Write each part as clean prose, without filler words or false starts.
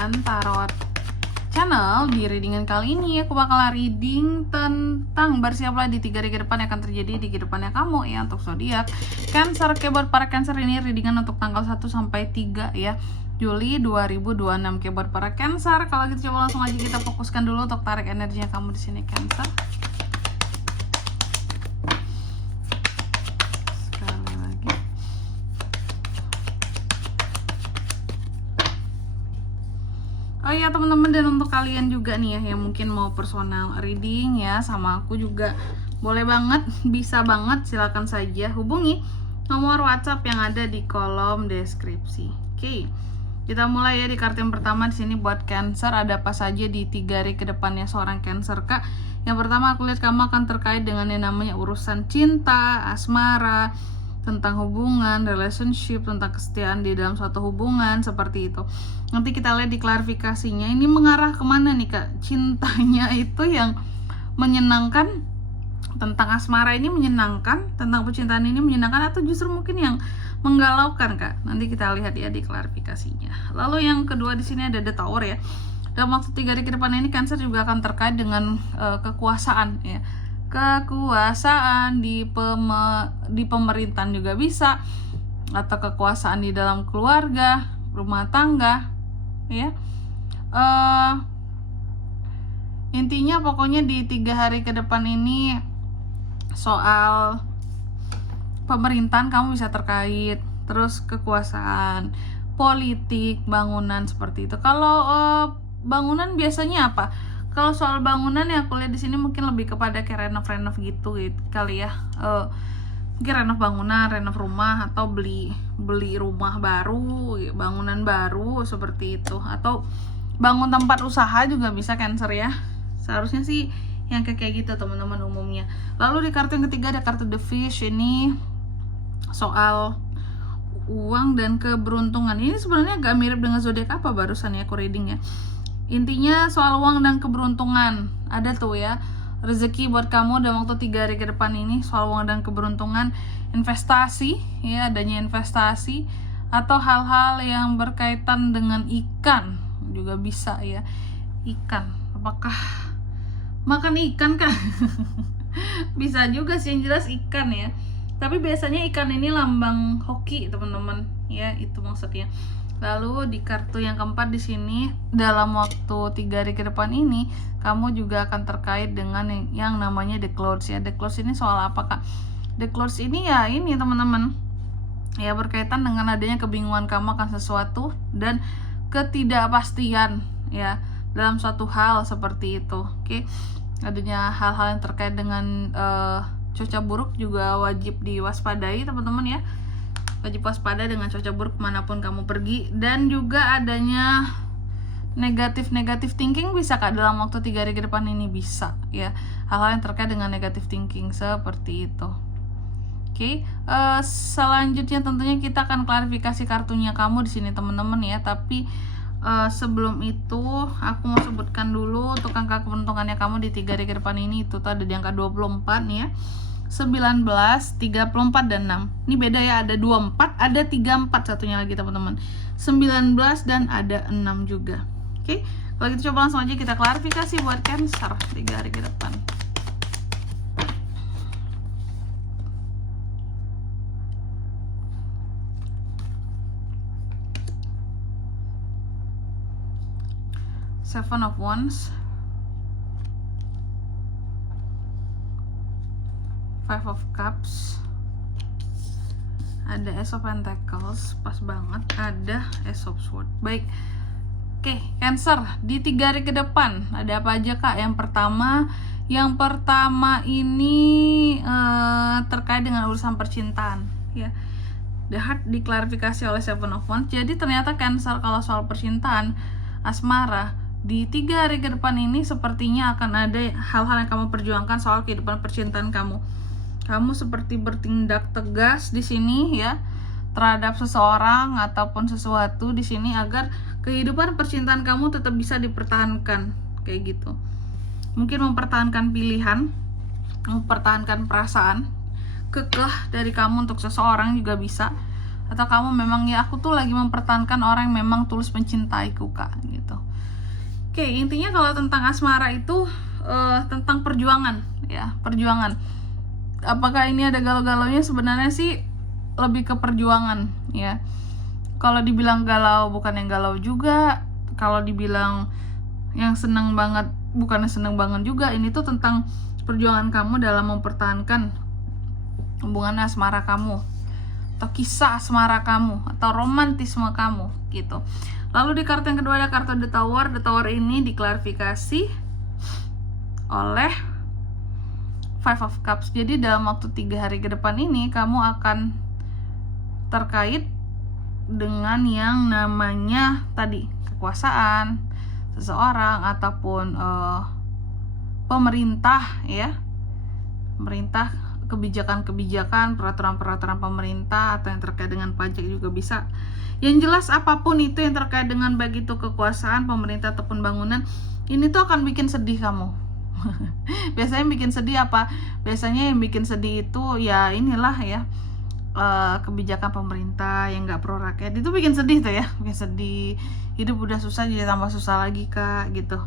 9 Tarot Channel. Di readingan kali ini aku bakal reading tentang bersiaplah di 3 hari ke depan yang akan terjadi di kehidupannya kamu ya untuk zodiak Cancer. Buat para Cancer ini readingan untuk tanggal 1 sampai 3 ya Juli 2026. Buat para Cancer, kalau gitu coba langsung aja kita fokuskan dulu untuk tarik energinya kamu di sini Cancer. Oh iya teman-teman, dan untuk kalian juga nih ya yang mungkin mau personal reading ya sama aku juga boleh banget, bisa banget, silakan saja hubungi nomor WhatsApp yang ada di kolom deskripsi. Oke, kita mulai ya di kartu yang pertama. Di sini buat Cancer ada apa saja di 3 hari ke depannya seorang Cancer Kak. Yang pertama aku lihat kamu akan terkait dengan yang namanya urusan cinta, asmara, tentang hubungan, relationship, tentang kesetiaan di dalam suatu hubungan seperti itu. Nanti kita lihat di klarifikasinya ini mengarah kemana nih Kak. Cintanya itu yang menyenangkan, tentang asmara ini menyenangkan, tentang percintaan ini menyenangkan, atau justru mungkin yang menggalaukan Kak. Nanti kita lihat ya di klarifikasinya. Lalu yang kedua di sini ada The Tower ya. Dalam waktu 3 hari ke depan ini Cancer juga akan terkait dengan kekuasaan ya. Kekuasaan di pemerintahan juga bisa, atau kekuasaan di dalam keluarga, rumah tangga ya. Intinya pokoknya di 3 hari ke depan ini soal pemerintahan kamu bisa terkait, terus kekuasaan, politik, bangunan seperti itu. Kalau bangunan biasanya apa? Kalau soal bangunan ya aku lihat di sini mungkin lebih kepada kayak renov gitu kali ya. Mungkin renov bangunan, renov rumah, atau beli rumah baru, bangunan baru seperti itu, atau bangun tempat usaha juga bisa Cancer ya. Seharusnya sih yang kayak gitu teman-teman umumnya. Lalu di kartu yang ketiga ada kartu The Fish. Ini soal uang dan keberuntungan. Ini sebenarnya agak mirip dengan zodiak apa barusan ya aku reading ya. Intinya soal uang dan keberuntungan. Ada tuh ya, rezeki buat kamu dalam waktu 3 hari ke depan ini soal uang dan keberuntungan, investasi ya, adanya investasi, atau hal-hal yang berkaitan dengan ikan juga bisa ya. Ikan, apakah makan ikan kah? Bisa juga sih, yang jelas ikan ya. Tapi biasanya ikan ini lambang hoki teman-teman ya, itu maksudnya. Lalu di kartu yang keempat di sini, dalam waktu 3 hari ke depan ini kamu juga akan terkait dengan yang namanya The Clouds ya. The Clouds ini soal apa Kak? The Clouds ini ya ini teman-teman ya, berkaitan dengan adanya kebingungan kamu akan sesuatu dan ketidakpastian ya dalam suatu hal seperti itu. Oke, adanya hal-hal yang terkait dengan cuaca buruk juga wajib diwaspadai teman-teman ya. Wajib waspada dengan cuaca buruk manapun kamu pergi. Dan juga adanya negatif thinking bisa Kak dalam waktu 3 hari ke depan ini, bisa ya, hal-hal yang terkait dengan negatif thinking seperti itu. Oke, selanjutnya tentunya kita akan klarifikasi kartunya kamu di sini teman-teman ya. Tapi sebelum itu aku mau sebutkan dulu untuk angka keberuntungannya kamu di 3 hari ke depan ini. Itu tuh ada di angka 24 nih ya, 19, 34, dan 6. Ini beda ya, ada 24, ada 34 satunya lagi teman-teman, 19 dan ada 6 juga. Oke, kalau gitu coba langsung aja kita klarifikasi buat Cancer 3 hari ke depan. Seven of Wands, 5 of Cups, ada Ace of Pentacles, pas banget, ada Ace of Swords. Baik, oke Cancer di 3 hari ke depan ada apa aja Kak? Yang pertama ini terkait dengan urusan percintaan ya. The Heart diklarifikasi oleh Seven of Wands. Jadi ternyata Cancer kalau soal percintaan, asmara, di 3 hari ke depan ini sepertinya akan ada hal-hal yang kamu perjuangkan soal kehidupan percintaan kamu. Kamu seperti bertindak tegas di sini ya terhadap seseorang ataupun sesuatu di sini agar kehidupan percintaan kamu tetap bisa dipertahankan kayak gitu. Mungkin mempertahankan pilihan, mempertahankan perasaan, kekeh dari kamu untuk seseorang juga bisa, atau kamu memang ya aku tuh lagi mempertahankan orang yang memang tulus mencintaiku Kak gitu. Oke, intinya kalau tentang asmara itu tentang perjuangan ya, perjuangan. Apakah ini ada galau-galaunya? Sebenarnya sih lebih ke perjuangan ya. Kalau dibilang galau, bukan yang galau juga. Kalau dibilang yang seneng banget, bukannya seneng banget juga. Ini tuh tentang perjuangan kamu dalam mempertahankan hubungan asmara kamu, atau kisah asmara kamu, atau romantisme kamu gitu. Lalu di kartu yang kedua ada kartu The Tower. The Tower ini diklarifikasi oleh Five of Cups. Jadi dalam waktu 3 hari ke depan ini kamu akan terkait dengan yang namanya tadi kekuasaan seseorang ataupun pemerintah ya, pemerintah, kebijakan-kebijakan, peraturan-peraturan pemerintah, atau yang terkait dengan pajak juga bisa. Yang jelas apapun itu yang terkait dengan baik itu kekuasaan, pemerintah ataupun bangunan, ini tuh akan bikin sedih kamu. Biasanya yang bikin sedih apa? Biasanya yang bikin sedih itu ya inilah ya, kebijakan pemerintah yang gak pro rakyat, itu bikin sedih tuh ya, bikin sedih. Hidup udah susah jadi tambah susah lagi Kak gitu.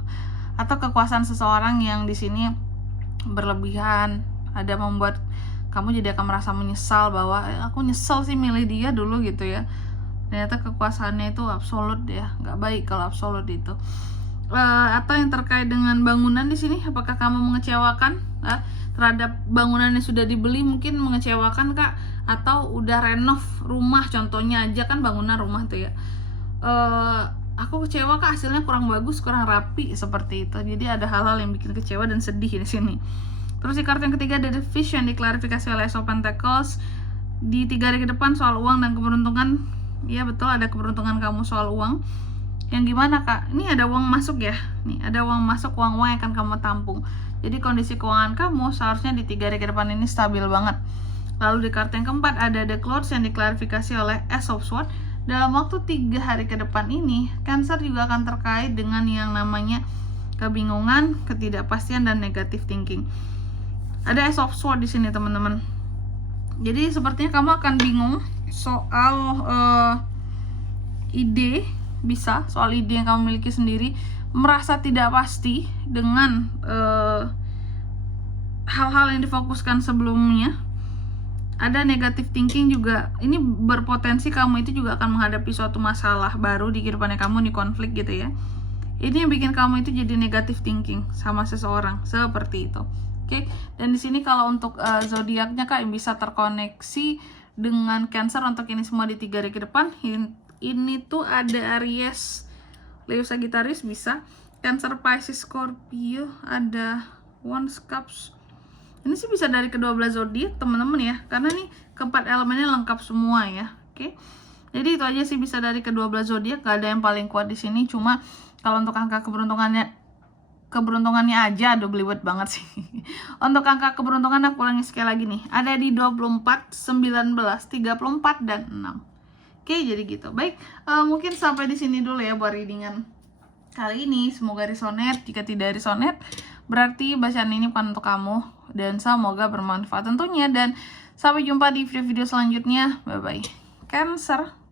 Atau kekuasaan seseorang yang di sini berlebihan, ada membuat kamu jadi akan merasa menyesal bahwa aku nyesel sih milih dia dulu gitu ya. Ternyata kekuasaannya itu absolut ya, nggak baik kalau absolut itu. Atau yang terkait dengan bangunan di sini, apakah kamu mengecewakan terhadap bangunan yang sudah dibeli? Mungkin mengecewakan Kak, atau udah renov rumah contohnya aja kan, bangunan rumah tuh ya. Aku kecewa Kak, hasilnya kurang bagus, kurang rapi seperti itu. Jadi ada hal-hal yang bikin kecewa dan sedih di sini. Terus di kartu yang ketiga ada The Fish yang diklarifikasi oleh Ace of Pentacles. Di 3 hari ke depan soal uang dan keberuntungan. Ya betul, ada keberuntungan kamu soal uang. Yang gimana Kak? Ini ada uang masuk ya. Nih ada uang masuk, uang-uang yang akan kamu tampung. Jadi kondisi keuangan kamu seharusnya di 3 hari ke depan ini stabil banget. Lalu di kartu yang keempat ada The Clouds yang diklarifikasi oleh Ace of Swords. Dalam waktu 3 hari ke depan ini, Cancer juga akan terkait dengan yang namanya kebingungan, ketidakpastian, dan negative thinking. Ada Ace of Swords di sini teman-teman. Jadi sepertinya kamu akan bingung soal ide, bisa soal ide yang kamu miliki sendiri, merasa tidak pasti dengan hal-hal yang difokuskan sebelumnya. Ada negative thinking juga. Ini berpotensi kamu itu juga akan menghadapi suatu masalah baru di kehidupannya kamu, di konflik gitu ya. Ini yang bikin kamu itu jadi negative thinking sama seseorang, seperti itu. Oke, dan di sini kalau untuk zodiaknya Kak yang bisa terkoneksi dengan Cancer untuk ini semua di 3 hari ke depan, ini tuh ada Aries, Leo, Sagittarius bisa, Cancer, Pisces, Scorpio, ada One Cups. Ini sih bisa dari kedua belah zodiak teman-teman ya, karena nih keempat elemennya lengkap semua ya. Oke, jadi itu aja sih bisa dari kedua belah zodiak, gak ada yang paling kuat di sini. Cuma kalau untuk angka keberuntungannya aja, aduh belibet banget sih. Untuk angka keberuntungan aku ulangi sekali lagi nih, ada di 24, 19, 34, dan 6. Oke, jadi gitu. Baik, mungkin sampai di sini dulu ya buat readingan kali ini. Semoga resonate. Jika tidak resonate, berarti bacaan ini bukan untuk kamu. Dan semoga bermanfaat tentunya. Dan sampai jumpa di video-video selanjutnya. Bye-bye. Cancer.